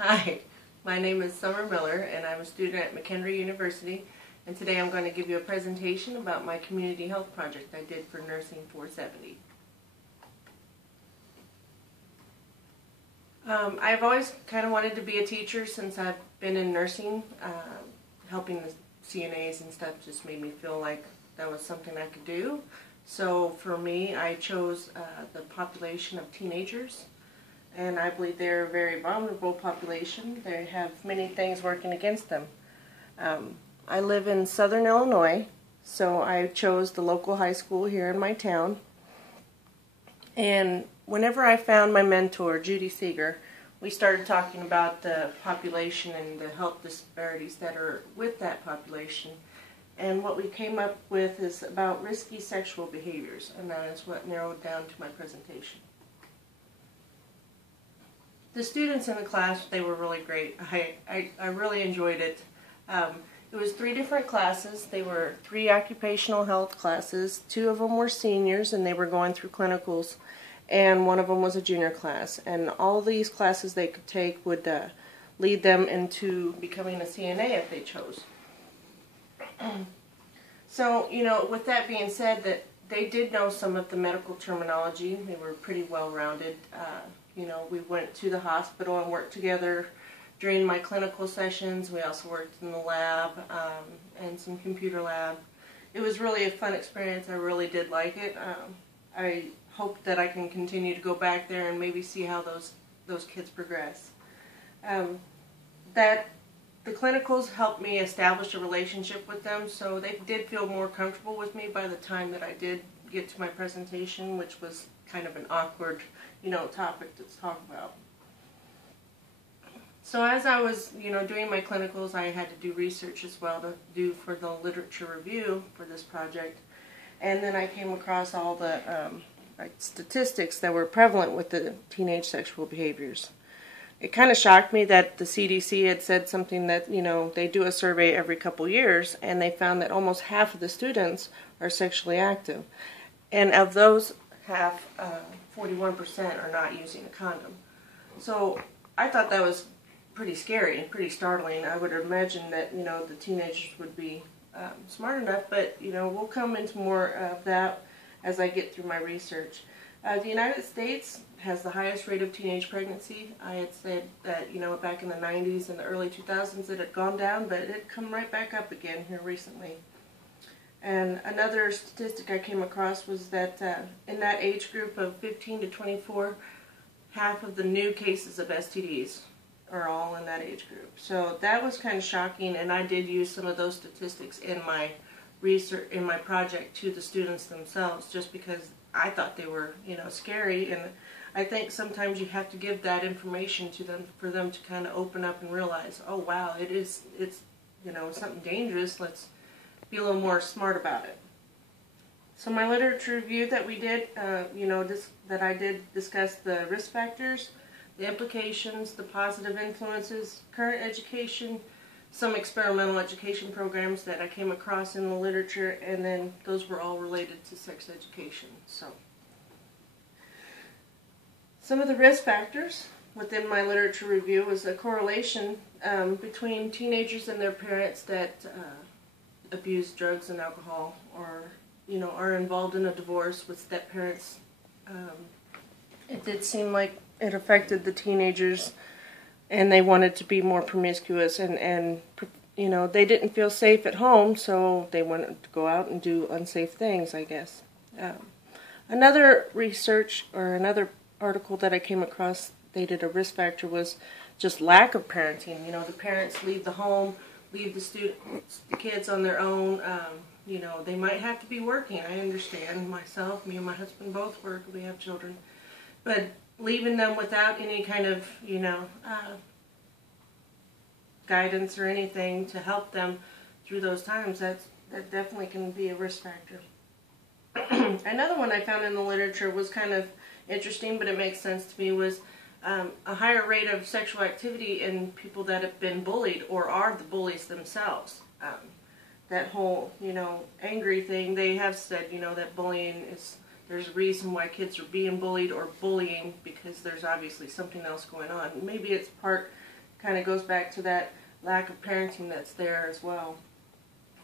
Hi, my name is Summer Miller and I'm a student at McHenry University, and today I'm going to give you a presentation about my community health project I did for Nursing 470. I've always kind of wanted to be a teacher since I've been in nursing. Helping the CNAs and stuff just made me feel like that was something I could do. So for me, I chose the population of teenagers. And I believe they're a very vulnerable population. They have many things working against them. I live in southern Illinois, so I chose the local high school here in my town. And whenever I found my mentor, Judy Seeger, we started talking about the population and the health disparities that are with that population. And what we came up with is about risky sexual behaviors, and that is what narrowed down to my presentation. The students in the class, they were really great. I really enjoyed it. It was 3 different classes. They were 3 occupational health classes. 2 of them were seniors and they were going through clinicals, and 1 of them was a junior class. And all these classes they could take would lead them into becoming a CNA if they chose. So, you know, with that being said, that they did know some of the medical terminology. They were pretty well-rounded. You know, we went to the hospital and worked together during my clinical sessions. We also worked in the lab and some computer lab. It was really a fun experience. I really did like it. I hope that I can continue to go back there and maybe see how those kids progress. The clinicals helped me establish a relationship with them, so they did feel more comfortable with me by the time that I did get to my presentation, which was kind of an awkward, you know, topic to talk about. So as I was, you know, doing my clinicals, I had to do research as well to do for the literature review for this project. And then I came across all the statistics that were prevalent with the teenage sexual behaviors. It kind of shocked me that the CDC had said something that, you know, they do a survey every couple years, and they found that almost half of the students are sexually active. And of those, half, 41% are not using a condom. So I thought that was pretty scary and pretty startling. I would imagine that, you know, the teenagers would be smart enough, but, you know, we'll come into more of that as I get through my research. The United States has the highest rate of teenage pregnancy. I had said that, you know, back in the 90s and the early 2000s it had gone down, but it had come right back up again here recently. And another statistic I came across was that in that age group of 15 to 24, half of the new cases of STDs are all in that age group. So that was kind of shocking, and I did use some of those statistics in my research, in my project, to the students themselves, just because I thought they were, you know, scary. And I think sometimes you have to give that information to them for them to kind of open up and realize, oh wow, it's you know, something dangerous. Let's be a little more smart about it. So my literature review that we did, you know, that I did discuss the risk factors, the implications, the positive influences, current education, some experimental education programs that I came across in the literature, and then those were all related to sex education. So some of the risk factors within my literature review was a correlation between teenagers and their parents that abuse drugs and alcohol, or, you know, are involved in a divorce with step-parents. It did seem like it affected the teenagers, and they wanted to be more promiscuous, and you know, they didn't feel safe at home, so they wanted to go out and do unsafe things, I guess. Another research, or another article that I came across, they did a risk factor, was just lack of parenting. You know, the parents leave the home, leave the kids on their own. You know, they might have to be working. I understand. Myself, me and my husband both work. We have children. But leaving them without any kind of, you know, guidance or anything to help them through those times, that definitely can be a risk factor. Another one I found in the literature was kind of interesting, but it makes sense to me, was a higher rate of sexual activity in people that have been bullied or are the bullies themselves. That whole, you know, angry thing, they have said, you know, that bullying is, there's a reason why kids are being bullied or bullying, because there's obviously something else going on. Maybe it's part kind of goes back to that lack of parenting that's there as well.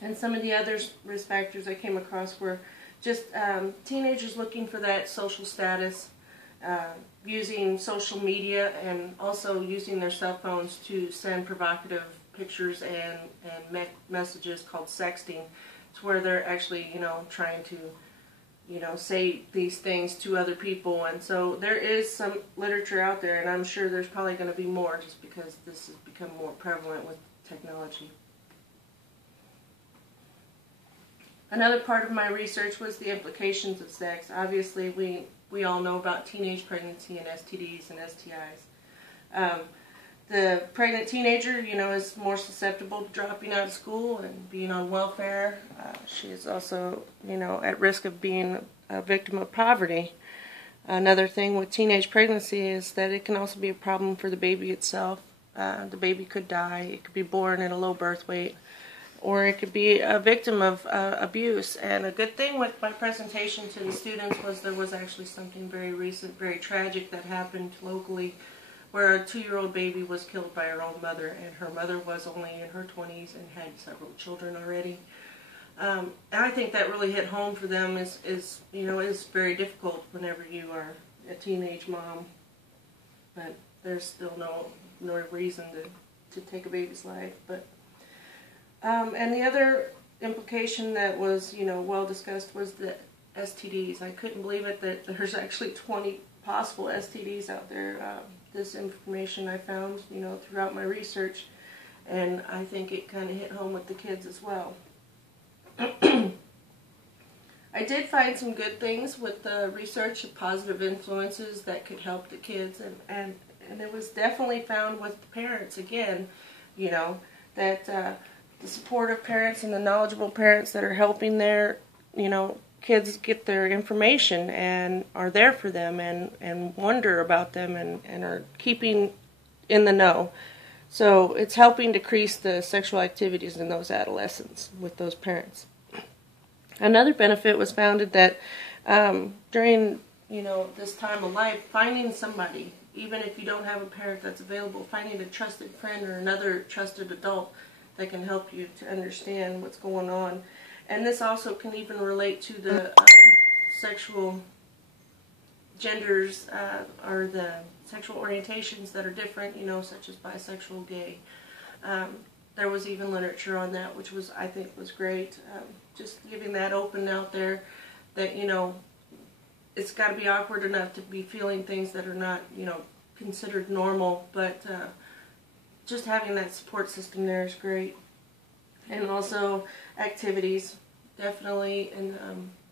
And some of the other risk factors I came across were just teenagers looking for that social status, using social media, and also using their cell phones to send provocative pictures and messages called sexting, to where they're actually, trying to, say these things to other people. And so there is some literature out there, and I'm sure there's probably going to be more just because this has become more prevalent with technology. Another part of my research was the implications of sex. Obviously, we all know about teenage pregnancy and STDs and STIs. The pregnant teenager, is more susceptible to dropping out of school and being on welfare. She is also, at risk of being a victim of poverty. Another thing with teenage pregnancy is that it can also be a problem for the baby itself. The baby could die. It could be born at a low birth weight, or it could be a victim of abuse. And a good thing with my presentation to the students was there was actually something very recent, very tragic that happened locally, where a 2-year-old baby was killed by her own mother, and her mother was only in her 20s and had several children already. And I think that really hit home for them. Is very difficult whenever you are a teenage mom, but there's still no reason to take a baby's life. But and the other implication that was well discussed was the STDs. I couldn't believe it that there's actually 20 possible STDs out there. This information I found, throughout my research, and I think it kind of hit home with the kids as well. I did find some good things with the research of positive influences that could help the kids, and it was definitely found with the parents again, that the supportive parents and the knowledgeable parents that are helping their, kids get their information and are there for them and wonder about them and are keeping in the know. So it's helping decrease the sexual activities in those adolescents with those parents. Another benefit was founded that during this time of life, finding somebody, even if you don't have a parent that's available, finding a trusted friend or another trusted adult that can help you to understand what's going on. And this also can even relate to the sexual genders or the sexual orientations that are different, such as bisexual, gay. There was even literature on that, which I think was great. Just giving that open out there that, it's got to be awkward enough to be feeling things that are not, considered normal, but just having that support system there is great. And also activities, definitely, and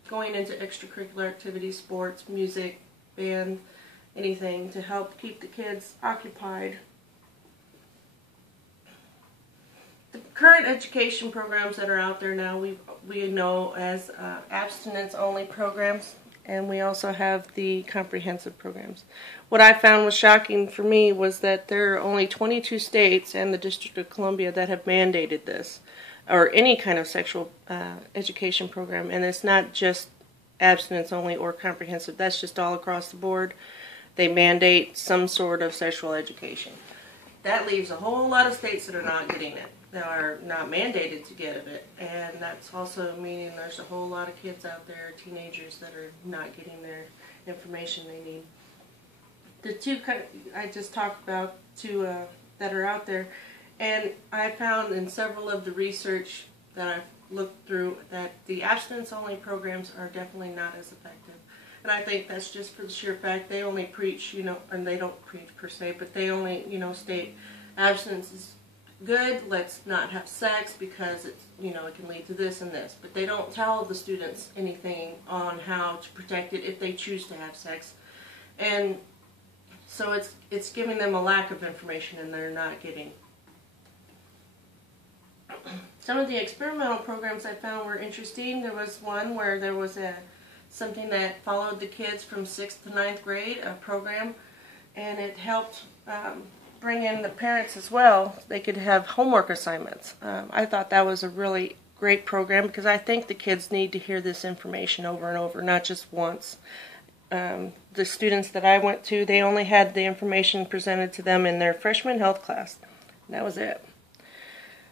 going into extracurricular activities, sports, music, band, anything to help keep the kids occupied. The current education programs that are out there now, we know as abstinence-only programs, and we also have the comprehensive programs. What I found was shocking for me was that there are only 22 states and the District of Columbia that have mandated this, or any kind of sexual education program, and it's not just abstinence only or comprehensive. That's just all across the board. They mandate some sort of sexual education. That leaves a whole lot of states that are not getting it, that are not mandated to get it, and that's also meaning there's a whole lot of kids out there, teenagers, that are not getting their information they need. The two I just talked about, two that are out there, and I found in several of the research that I've looked through that the abstinence-only programs are definitely not as effective. And I think that's just for the sheer fact they only preach, and they don't preach per se, but they only, state abstinence is good, let's not have sex because it's, it can lead to this and this. But they don't tell the students anything on how to protect it if they choose to have sex. And so it's giving them a lack of information and they're not getting. Some of the experimental programs I found were interesting. There was one where there was something that followed the kids from 6th to 9th grade, a program, and it helped bring in the parents as well. They could have homework assignments. I thought that was a really great program because I think the kids need to hear this information over and over, not just once. The students that I went to, they only had the information presented to them in their freshman health class. That was it.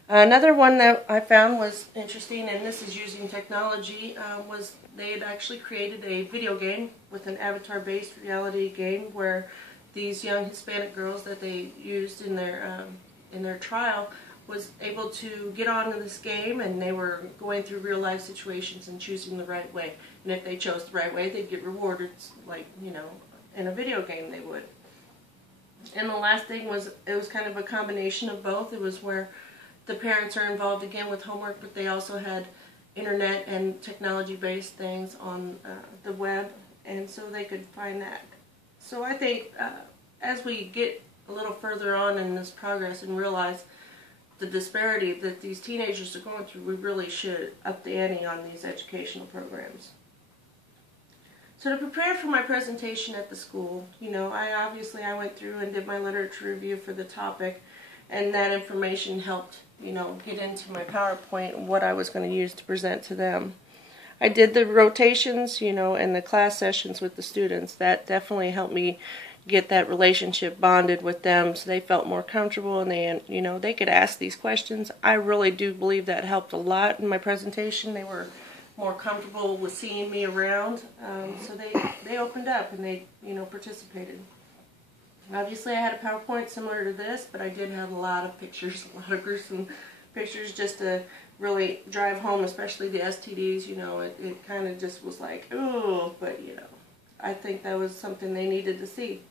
Another one that I found was interesting, and this is using technology, was they had actually created a video game with an avatar-based reality game where these young Hispanic girls that they used in their trial was able to get onto this game, and they were going through real-life situations and choosing the right way. And if they chose the right way, they'd get rewarded, like, you know, in a video game they would. And the last thing was, it was kind of a combination of both. It was where the parents are involved again with homework, but they also had internet and technology-based things on the web, and so they could find that. So I think as we get a little further on in this progress and realize the disparity that these teenagers are going through, we really should up the ante on these educational programs. So to prepare for my presentation at the school, you know, I went through and did my literature review for the topic, and that information helped, you know, get into my PowerPoint and what I was going to use to present to them. I did the rotations, you know, and the class sessions with the students. That definitely helped me get that relationship bonded with them, so they felt more comfortable and they, you know, they could ask these questions. I really do believe that helped a lot in my presentation. They were more comfortable with seeing me around, so they opened up and they, you know, participated. Obviously, I had a PowerPoint similar to this, but I did have a lot of pictures, a lot of gruesome pictures, just to really drive home, especially the STDs. You know, it kind of just was like, ooh, but, you know, I think that was something they needed to see.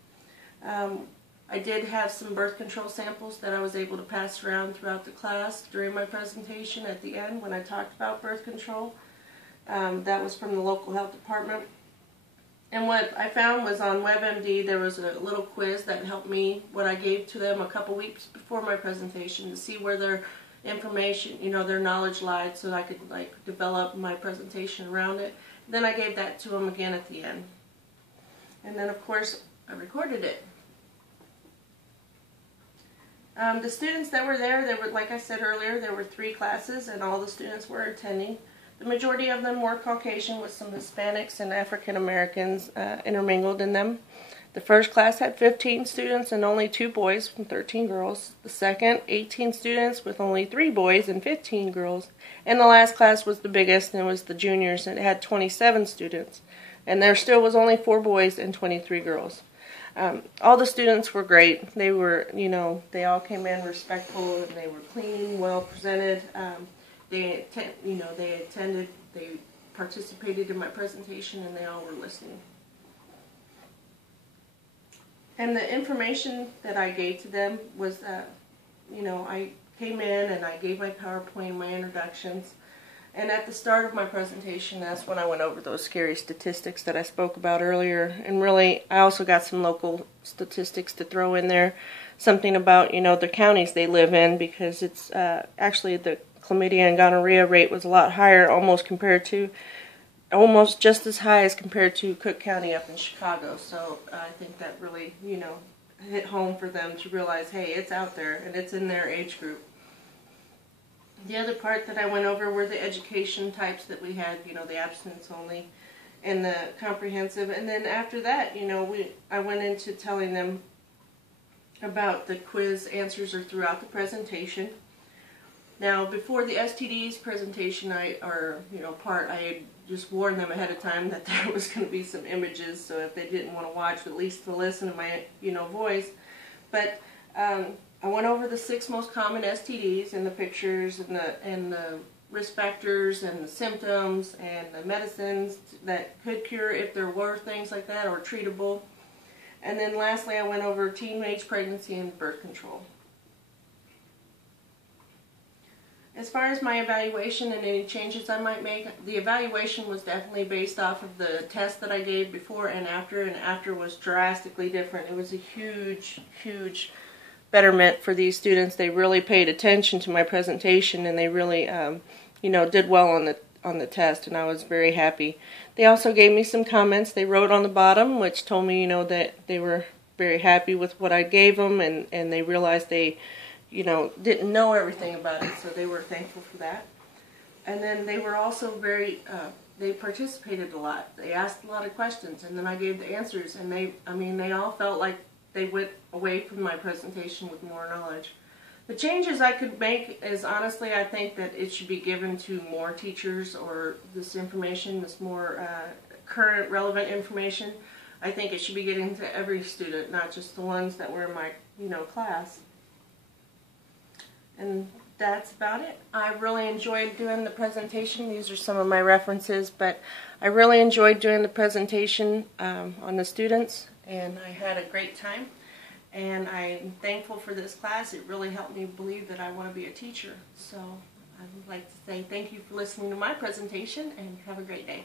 I did have some birth control samples that I was able to pass around throughout the class during my presentation at the end when I talked about birth control. That was from the local health department. And what I found was on WebMD there was a little quiz that helped me, what I gave to them a couple weeks before my presentation, to see where their information, you know, their knowledge lied, so I could like develop my presentation around it. Then I gave that to them again at the end. And then of course I recorded it. The students that were there were, like I said earlier, there were 3 classes and all the students were attending. The majority of them were Caucasian with some Hispanics and African Americans intermingled in them. The first class had 15 students and only 2 boys and 13 girls. The second, 18 students with only 3 boys and 15 girls. And the last class was the biggest, and it was the juniors, and it had 27 students. And there still was only 4 boys and 23 girls. All the students were great. They were, you know, they all came in respectful and they were clean, well presented. They attended, they participated in my presentation, and they all were listening. And the information that I gave to them was, you know, I came in and I gave my PowerPoint, my introductions, and at the start of my presentation, that's when I went over those scary statistics that I spoke about earlier. And really, I also got some local statistics to throw in there, something about, you know, the counties they live in, because it's actually the chlamydia and gonorrhea rate was a lot higher, almost just as high as compared to Cook County up in Chicago. So I think that really, you know, hit home for them to realize, hey, it's out there and it's in their age group. The other part that I went over were the education types that we had, you know, the abstinence only and the comprehensive. And then after that, you know, I went into telling them about the quiz answers are throughout the presentation. Now, before the STDs presentation, I had just warned them ahead of time that there was going to be some images, so if they didn't want to watch, at least to listen to my, you know, voice. But I went over the 6 most common STDs and the pictures and the risk factors and the symptoms and the medicines that could cure if there were things like that or treatable. And then lastly, I went over teenage pregnancy and birth control. As far as my evaluation and any changes I might make, the evaluation was definitely based off of the test that I gave before and after was drastically different. It was a huge, huge betterment for these students. They really paid attention to my presentation, and they really, you know, did well on the test, and I was very happy. They also gave me some comments. They wrote on the bottom, which told me, you know, that they were very happy with what I gave them, and they realized they, you know, didn't know everything about it, so they were thankful for that. And then they were also very, they participated a lot. They asked a lot of questions, and then I gave the answers, and they all felt like they went away from my presentation with more knowledge. The changes I could make is, honestly, I think that it should be given to more teachers, or this information, this more current, relevant information. I think it should be getting to every student, not just the ones that were in my, class. And that's about it. I really enjoyed doing the presentation. These are some of my references, but I really enjoyed doing the presentation on the students, and I had a great time. And I'm thankful for this class. It really helped me believe that I want to be a teacher. So I'd like to say thank you for listening to my presentation, and have a great day.